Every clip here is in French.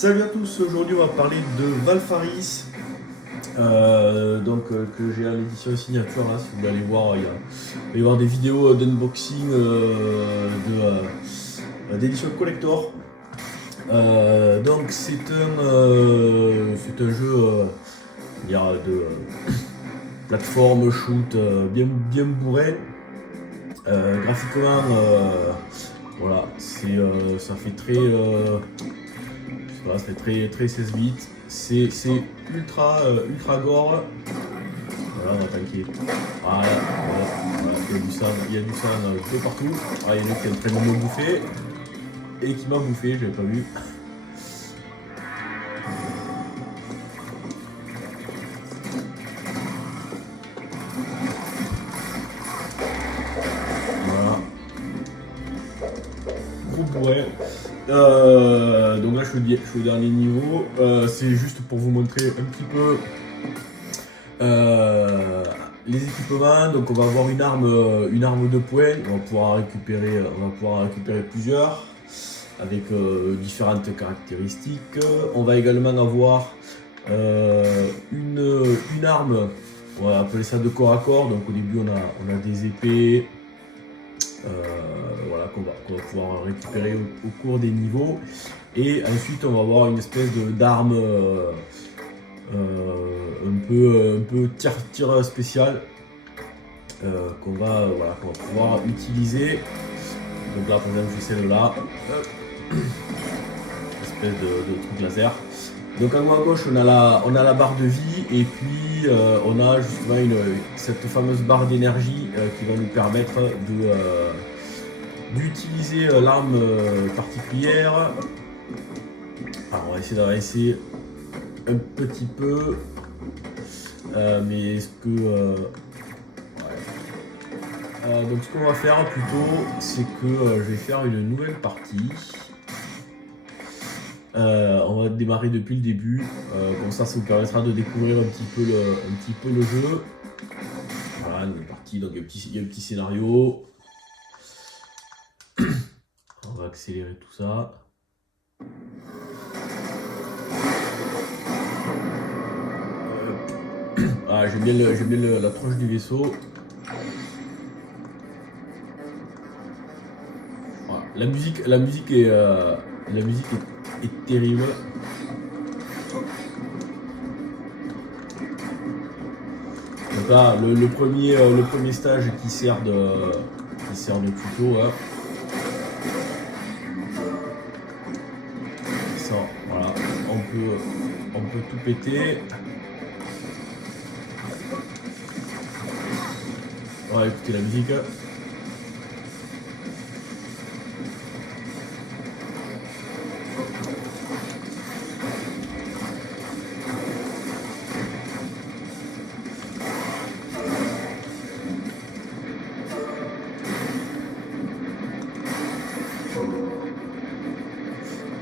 Salut à tous, aujourd'hui on va parler de Valfaris, que j'ai à l'édition signature là, si vous voulez aller voir, il va y avoir des vidéos d'unboxing d'édition collector. Donc c'est un jeu de plateforme shoot bien bourré. Graphiquement, voilà, ça fait voilà, ça fait très 16 bits. C'est ultra gore. Voilà, on va tanker. Voilà. Il y a du sang un peu partout. Ah, il y en a qui est en train de me bouffer. Et qui m'a bouffé, j'avais pas vu. Voilà. Gros bourré. Donc là je suis au dernier niveau. C'est juste pour vous montrer un petit peu les équipements. Donc on va avoir une arme de poing. On va pouvoir en récupérer plusieurs avec différentes caractéristiques. On va également avoir une arme, on va appeler ça de corps à corps. Donc au début on a des épées. Voilà, qu'on va pouvoir récupérer au cours des niveaux, et ensuite on va avoir une espèce d'arme un peu tir spécial qu'on va pouvoir utiliser. Donc là par exemple j'ai celle-là, espèce de truc laser. Donc en haut à gauche on a la barre de vie, et puis on a justement cette fameuse barre d'énergie qui va nous permettre d'utiliser l'arme particulière. Alors on va essayer d'avancer un petit peu, mais est-ce que donc ce qu'on va faire plutôt, c'est que je vais faire une nouvelle partie. On va démarrer depuis le début, comme ça vous permettra de découvrir un petit peu le jeu. Voilà, une nouvelle partie, donc il y a un petit scénario. On va accélérer tout ça. J'aime bien la tranche du vaisseau. Voilà. La musique est terrible. Donc là, le premier stage qui sert de tuto. Hein. Ça, voilà, on peut tout péter. On va écouter la musique.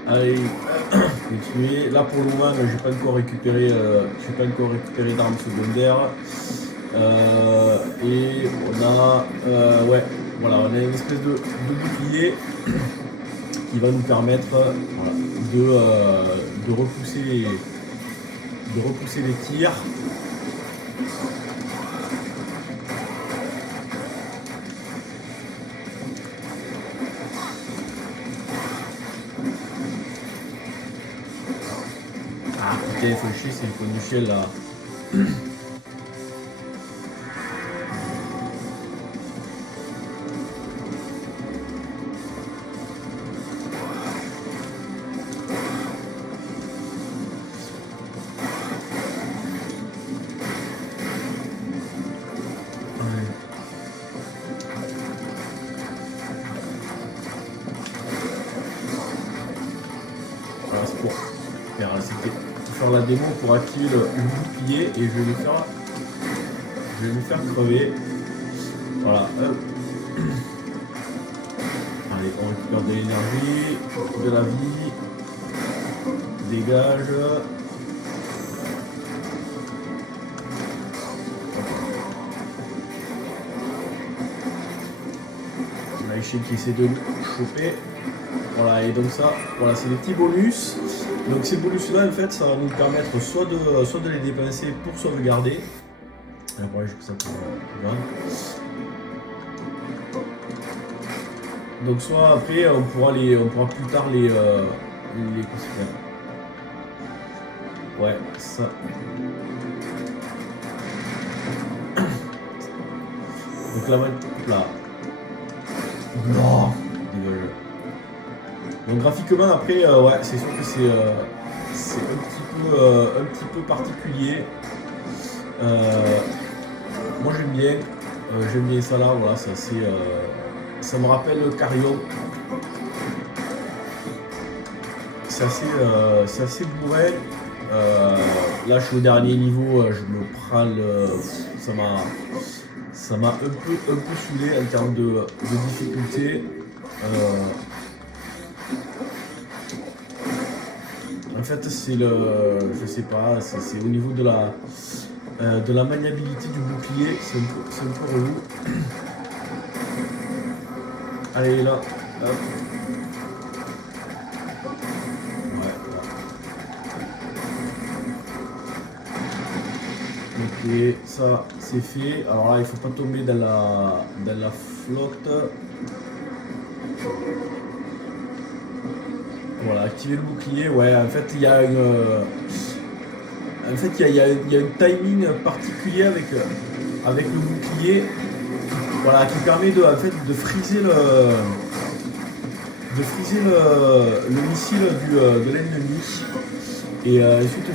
Allez, continuer. Là pour le moment, j'ai pas encore récupéré d'armes secondaires. Et on a on a une espèce de bouclier qui va nous permettre de repousser les tirs. Ah putain, il faut chier, c'est le point du ciel là. Voilà, c'est pour faire la démo pour activer le bouclier, et je vais me faire crever. Voilà, hop. Allez, on récupère de l'énergie, de la vie, dégage. On a Ishii qui essaie de nous choper. Voilà, et donc ça, voilà, c'est des petits bonus. Donc ces bonus-là, en fait, ça va nous permettre soit de les dépenser pour sauvegarder. Après, je que ça pour vendre. Donc soit après, on pourra plus tard les ouais, ça. Donc là. Non, dégage. Donc graphiquement après, ouais, c'est sûr que c'est un petit peu particulier. Moi j'aime bien ça là, voilà, ça me rappelle Carrion. C'est assez bourré. Là je suis au dernier niveau, je me prends ça m'a un peu saoulé en termes de difficulté. En fait je sais pas, c'est au niveau de la maniabilité du bouclier, c'est un peu relou. Allez là, hop. Ok, ça c'est fait. Alors là, il faut pas tomber dans la flotte. Voilà, activer le bouclier. Ouais, en fait, il y a une. En fait, il y a un timing particulier avec le bouclier, voilà, qui permet de friser le missile de l'ennemi et ensuite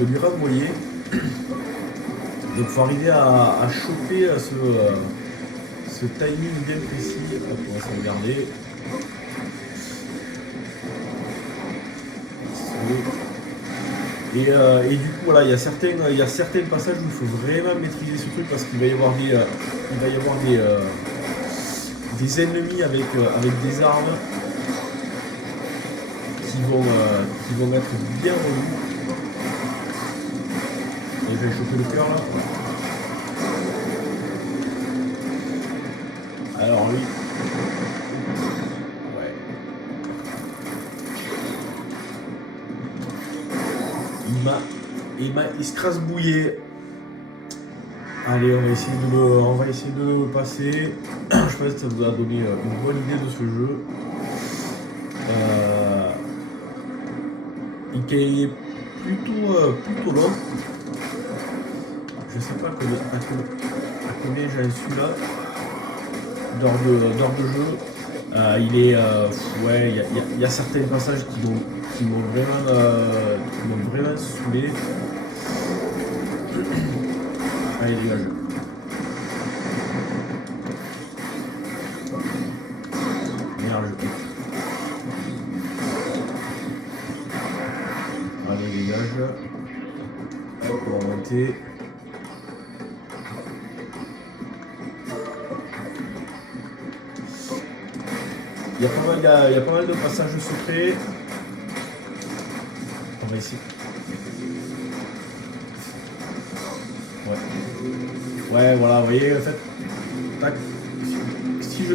de lui renvoyer. Donc il faut arriver à choper ce timing bien précis. Hop, on va s'en regarder. Et du coup voilà, il y a certains passages où il faut vraiment maîtriser ce truc parce qu'il va y avoir des ennemis avec des armes qui vont être bien relous. Et je vais choper le cœur là. Alors lui. Ouais. Il se crasse-bouillé. Allez, on va essayer de le passer. Je pense que ça vous a donné une bonne idée de ce jeu. Il est plutôt long. Je sais pas à combien j'en suis là d'heures de jeu. Il y a certains passages qui m'ont vraiment saoulé. Allez, dégage. Merde, allez, dégage. Hop, on va monter. Il y a pas mal de passages secrets. On va essayer. Ouais, voilà, vous voyez, en fait, tac.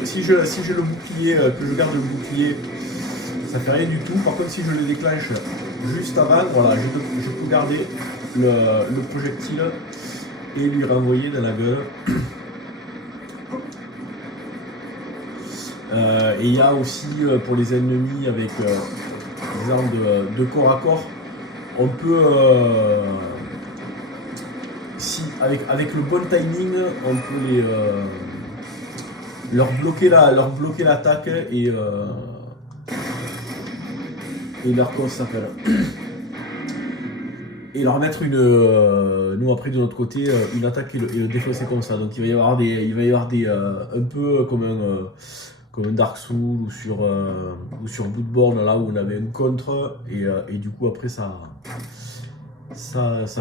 Si j'ai le bouclier, que je garde le bouclier, ça fait rien du tout. Par contre, si je le déclenche juste avant, voilà, je peux garder le projectile et lui renvoyer dans la gueule. Et il y a aussi pour les ennemis avec des armes de corps à corps, on peut avec le bon timing, on peut leur bloquer l'attaque et leur comment ça s'appelle et leur mettre nous après de notre côté une attaque et le défausser comme ça. Donc il va y avoir des un peu comme un Dark Souls ou sur Bloodborne là où on avait un contre et du coup après ça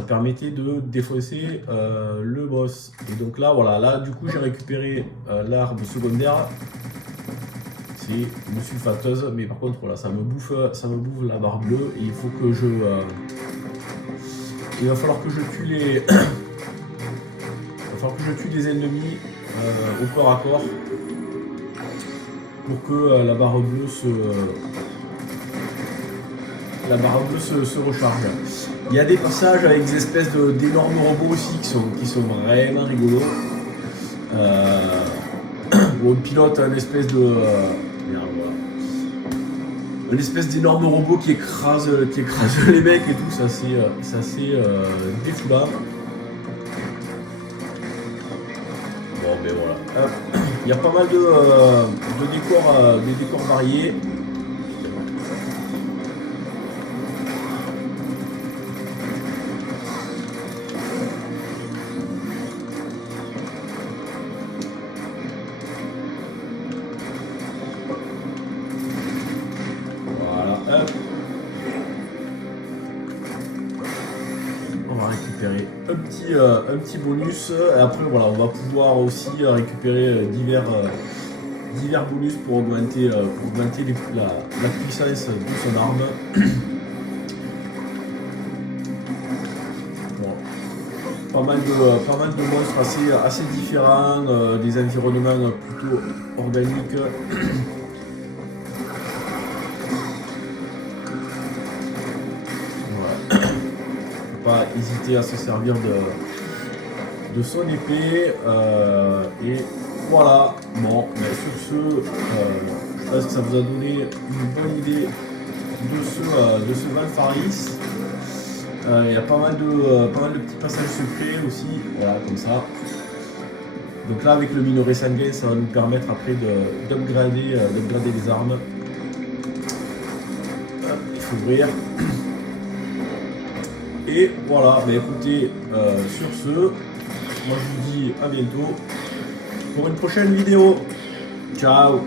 permettait de défausser le boss. Et donc là voilà, là du coup j'ai récupéré l'arme secondaire. C'est une sulfateuse, mais par contre voilà, ça me bouffe la barre bleue et il faut que il va falloir que je tue les ennemis au corps à corps pour que la barre bleue la barre bleue se recharge. Il y a des passages avec des espèces d'énormes robots aussi qui sont vraiment rigolos. Où on pilote un espèce de. Merde, voilà. Une espèce d'énorme robot qui écrase les mecs et tout, c'est assez défoulant. Bon, ben voilà. Il y a pas mal de décors variés. On va récupérer un petit bonus. Et après, voilà, on va pouvoir aussi récupérer divers bonus pour augmenter la puissance de son arme. Bon. Pas mal de monstres assez différents, des environnements plutôt organiques. Pas hésiter à se servir de son épée et voilà. Bon, mais sur ce, je pense que ça vous a donné une bonne idée de ce Valfaris. Il y a pas mal de petits passages secrets aussi, voilà, comme ça. Donc là, avec le minerai sanguin, ça va nous permettre après d'upgrader les armes. Hop, il faut ouvrir. Et voilà, bah écoutez, sur ce, moi je vous dis à bientôt pour une prochaine vidéo. Ciao!